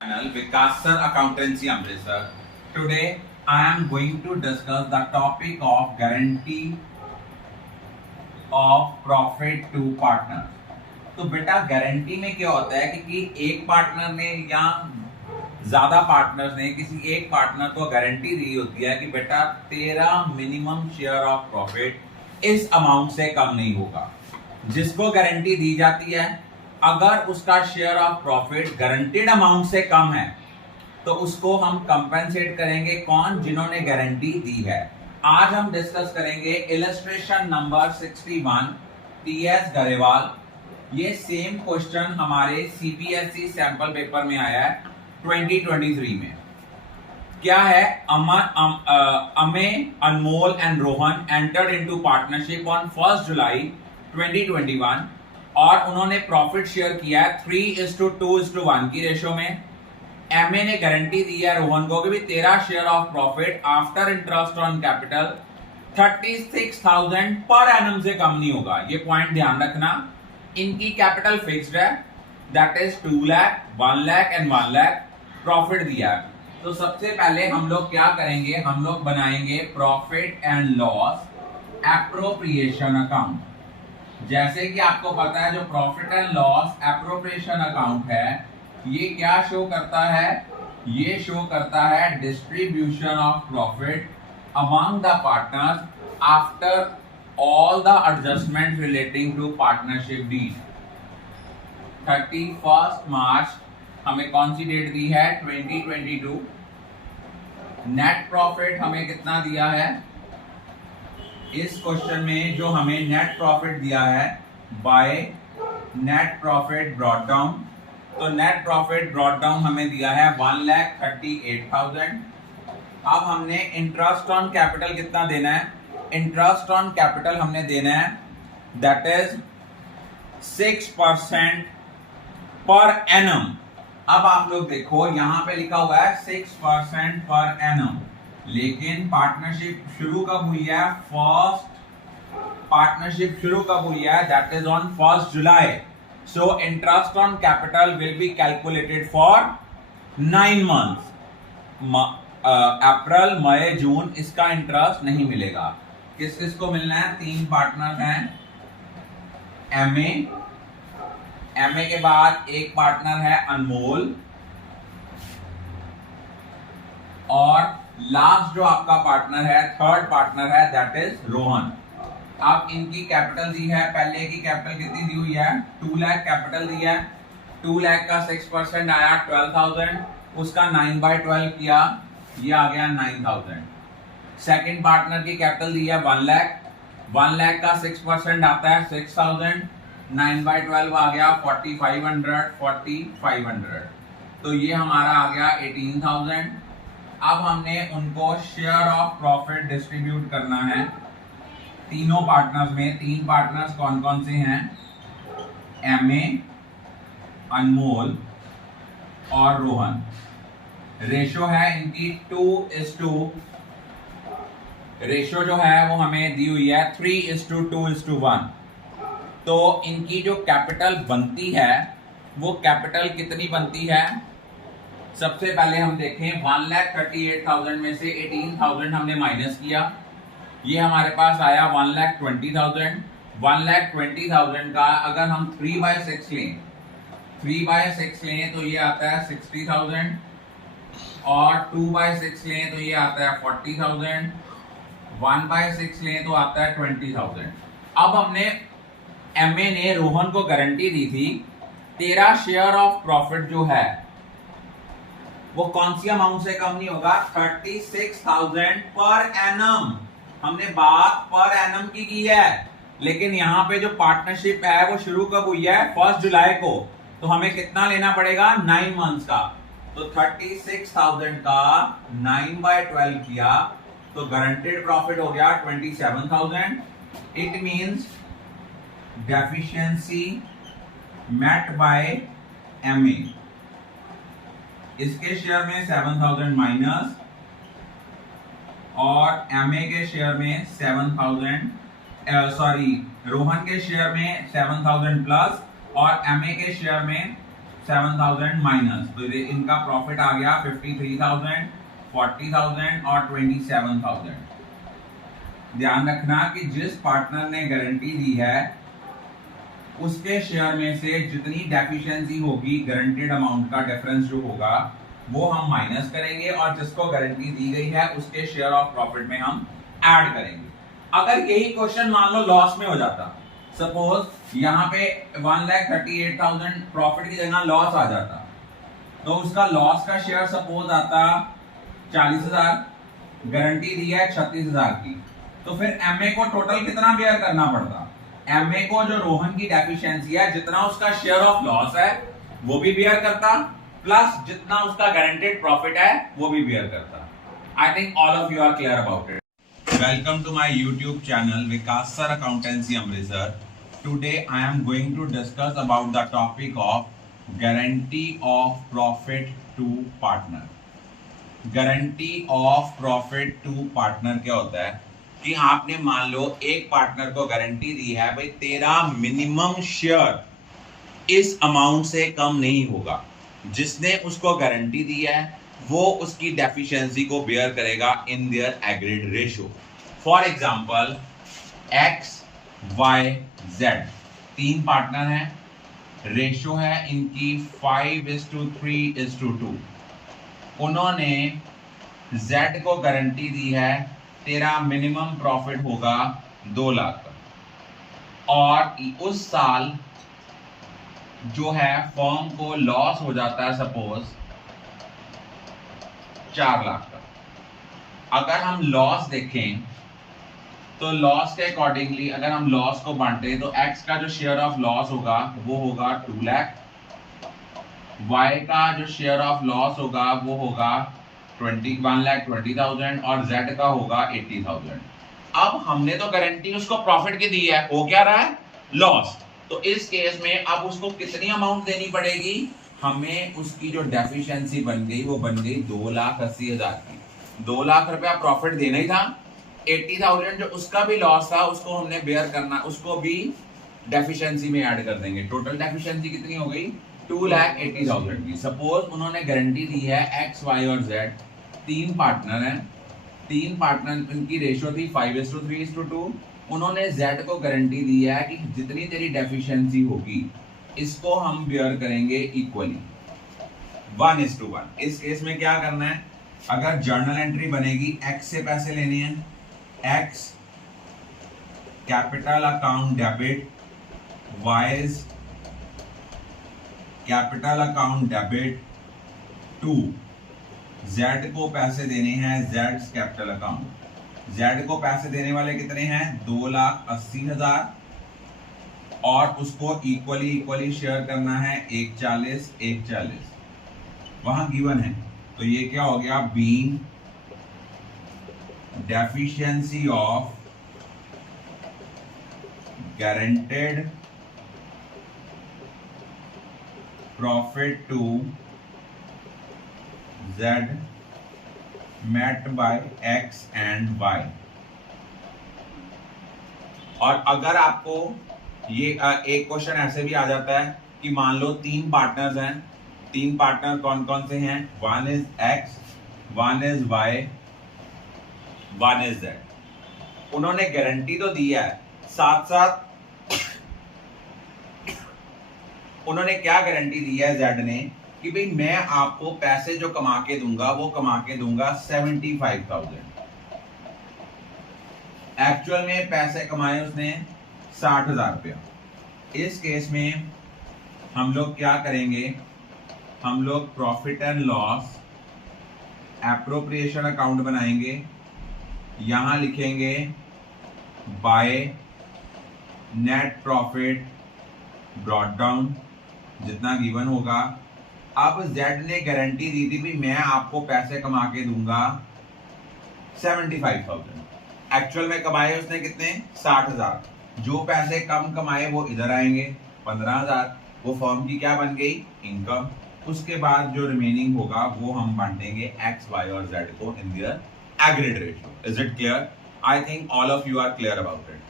Channel Vikas Sir Accountancy Amritsar. Today I am going to discuss the topic of guarantee of profit to partner. तो बेटा guarantee में क्या होता है कि एक पार्टनर ने या ज्यादा पार्टनर्स ने किसी एक पार्टनर को गारंटी दी होती है कि बेटा तेरा मिनिमम शेयर ऑफ प्रॉफिट इस अमाउंट से कम नहीं होगा। जिसको गारंटी दी जाती है अगर उसका share of profit guaranteed amount से कम है तो उसको हम कंपेंसेट करेंगे। कौन? जिन्होंने गारंटी दी है। आज हम डिस्कस करेंगे इलस्ट्रेशन नंबर 61 टीएस गरेवाल। ये सेम क्वेश्चन हमारे सीबीएसई सैंपल पेपर में आया है 2023 में। क्या है? अमे, Anmol and Rohan entered into partnership on 1 July 2021 और उन्होंने प्रॉफिट शेयर किया है 3:2:1 की रेशो में। एमए ने गारंटी दी है रोहन को कि भी तेरा share of profit after interest on capital 36,000 per annum से कम नहीं होगा। ये पॉइंट ध्यान रखना। इनकी कैपिटल फिक्स्ड है, that is 2 lakh, 1 lakh and 1 lakh. Profit दिया है तो सबसे पहले हम लोग क्या करेंगे, हम लोग बनाएंगे profit and loss appropriation account. जैसे कि आपको पता है जो profit and loss appropriation account है ये क्या शो करता है? ये शो करता है distribution of profit among the partners after all the adjustment relating to partnership deed. 31 March हमें कौन सी डेट दी है? 2022। नेट प्रॉफिट हमें कितना दिया है? इस क्वेश्चन में जो हमें नेट प्रॉफिट दिया है by net profit brought down, तो नेट प्रॉफिट ब्रॉट डाउन हमें दिया है 1,38,000। अब हमने इंटरेस्ट ऑन कैपिटल कितना देना है? इंटरेस्ट ऑन कैपिटल हमने देना है दैट इज 6% पर एनम। अब आप लोग देखो यहां पे लिखा हुआ है 6% पर एनम, लेकिन पार्टनरशिप शुरू कब हुई है? पार्टनरशिप शुरू कब हुई है? That is on 1 July. So interest on capital will be calculated for 9 months. अप्रैल, मई, जून इसका इंटरेस्ट नहीं मिलेगा। किस किस को मिलना है? 3 पार्टनर हैं। एमए के बाद एक पार्टनर है अनमोल और लास्ट जो आपका पार्टनर है, थर्ड पार्टनर है दैट इज रोहन। अब इनकी कैपिटल दी है, पहले की कैपिटल कितनी दी हुई है? 2 लाख कैपिटल दी है। 2 लाख का 6% आया 12,000, उसका 9/12 किया, ये आ गया 9,000। सेकंड पार्टनर की कैपिटल दी है 1 लाख, 1 लाख का 6% आता है 6,000, 9/12 आ गया 4,500। तो ये हमारा आ गया 18,000। अब हमने उनको शेयर ऑफ प्रॉफिट डिस्ट्रीब्यूट करना है तीनों पार्टनर्स में। 3 पार्टनर्स कौन कौन से हैं? एमए, अनमोल और रोहन। रेशो है इनकी 2:2। रेशो जो है वो हमें दी हुई है 3:2:1। तो इनकी जो कैपिटल बनती है वो कैपिटल कितनी बनती है? सबसे पहले हम देखें 1,38,000 में से 18,000 हमने माइनस किया, ये हमारे पास आया 1,20,000। 1,20,000 का अगर हम 3/6 लें, 3/6 लें तो ये आता है 60,000 और 2/6 लें तो ये आता है 40,000, 1/6 लें तो आता है 20,000। अब हमने एमए ने रोहन को गारंटी दी थी तेरा शेयर ऑफ प्रॉफिट जो है वो कौन सी अमाउंट से कम नहीं होगा? 36,000 पर एनम। हमने बात पर एनम की है, लेकिन यहाँ पे जो पार्टनरशिप है वो शुरू कब हुई है? 1 जुलाई को। तो हमें कितना लेना पड़ेगा? 9 मंथ्स का। तो 36,000 का 9/12 किया तो गारंटेड प्रॉफिट हो गया 27,000। It means deficiency met by MA. इसके शेयर में 7,000 माइनस और एमए के शेयर में 7,000, रोहन के शेयर में 7,000 प्लस और एमए के शेयर में 7,000 माइनस, तो इनका प्रॉफिट आ गया 53,000, 40,000 और 27,000। ध्यान रखना कि जिस पार्टनर ने गारंटी दी है उसके शेयर में से जितनी डेफिशिएंसी होगी, गारंटेड अमाउंट का डिफरेंस जो होगा वो हम माइनस करेंगे और जिसको गारंटी दी गई है उसके शेयर ऑफ प्रॉफिट में हम ऐड करेंगे। अगर यही क्वेश्चन मान लो लॉस में हो जाता, सपोज यहाँ पे 1,38,000 प्रॉफिट की जगह लॉस आ जाता, तो उसका लॉस का शेयर सपोज आता 40,000, गारंटी दी है 36,000 की, तो फिर एमए को टोटल कितना बेयर करना पड़ता? एमए को जो रोहन की डेफिशिएंसी है जितना उसका शेयर ऑफ लॉस है वो भी बेयर करता, प्लस जितना उसका गारंटेड प्रॉफिट है वो भी बेयर करता। I think all of you are clear about it. Welcome to my YouTube channel Vikas Sir Accountancy Amritsar. Today I am going to discuss about the topic of guarantee of profit to partner. Guarantee of profit to partner क्या होता है कि आपने मान लो एक partner को guarantee दी है, भाई तेरा मिनिमम शेयर इस अमाउंट से कम नहीं होगा। जिसने उसको गारंटी दी है वो उसकी डेफिशिएंसी को बेयर करेगा in their agreed ratio. For example x y z तीन पार्टनर हैं, रेशियो है इनकी 5:3:2। उन्होंने जेड को गारंटी दी है तेरा मिनिमम प्रॉफिट होगा 2 लाख और उस साल जो है फर्म को लॉस हो जाता है सपोज 4 लाख का। अगर हम लॉस देखें तो लॉस के अकॉर्डिंगली अगर हम लॉस को बांटे तो एक्स का जो शेयर ऑफ लॉस होगा वो होगा 2 लाख, वाई का जो शेयर ऑफ लॉस होगा वो होगा 1,20,000 और जेड का होगा 80,000। अब हमने तो गारंटी उसको प्रॉफिट की दी है, हो क्या रहा है लॉस, तो इस केस में अब उसको कितनी अमाउंट देनी पड़ेगी? हमें उसकी जो डेफिशिएंसी बन गई वो बन गई 2,80,000 की। 2 लाख रुपया प्रॉफिट देना ही था, 80,000 जो उसका भी लॉस था उसको हमने बेयर करना, उसको भी डेफिशिएंसी में ऐड कर देंगे। टोटल डेफिशिएंसी कितनी हो गई? 2,80,000 की। सपोज उन्होंने गारंटी दी है एक्स वाई और जेड, तीन पार्टनर हैं, तीन पार्टनर इनकी रेशियो थी 5:3:2। उन्होंने जेड को गारंटी दी है कि जितनी तेरी डेफिशिएंसी होगी इसको हम बेयर करेंगे इक्वली 1:1। इस केस में क्या करना है, अगर जर्नल एंट्री बनेगी एक्स से पैसे लेने हैं, x capital account debit, y's capital account debit to z को पैसे देने हैं जेड्स कैपिटल अकाउंट। जेड को पैसे देने वाले कितने हैं? 2,80,000 और उसको इक्वली शेयर करना है 140 वहां गिवन है, तो ये क्या हो गया? Being deficiency of guaranteed profit to z met by x and y। और अगर आपको ये एक क्वेश्चन ऐसे भी आ जाता है कि मान लो तीन पार्टनर्स हैं, तीन पार्टनर कौन कौन से हैं? 1 is x, 1 is y, 1 is z। उन्होंने गारंटी तो दी है, साथ साथ उन्होंने क्या गारंटी दी है जेड ने कि भाई मैं आपको पैसे जो कमा के दूंगा वो कमा के दूंगा 75,000। एक्चुअल में पैसे कमाए उसने 60,000 रुपया। इस केस में हम लोग क्या करेंगे, हम लोग profit and loss appropriation account बनाएंगे, यहां लिखेंगे by net profit brought down जितना गिवन होगा। अब जेड ने गारंटी दी थी भी मैं आपको पैसे कमा के दूंगा 75,000, एक्चुअल में कमाए उसने कितने? 60,000। जो पैसे कम कमाए वो इधर आएंगे 15,000, वो फर्म की क्या बन गई? इनकम। उसके बाद जो रिमेनिंग होगा वो हम बांटेंगे एक्स वाई और जेड को in their agreed ratio. Is it clear? I think all of you are clear about it.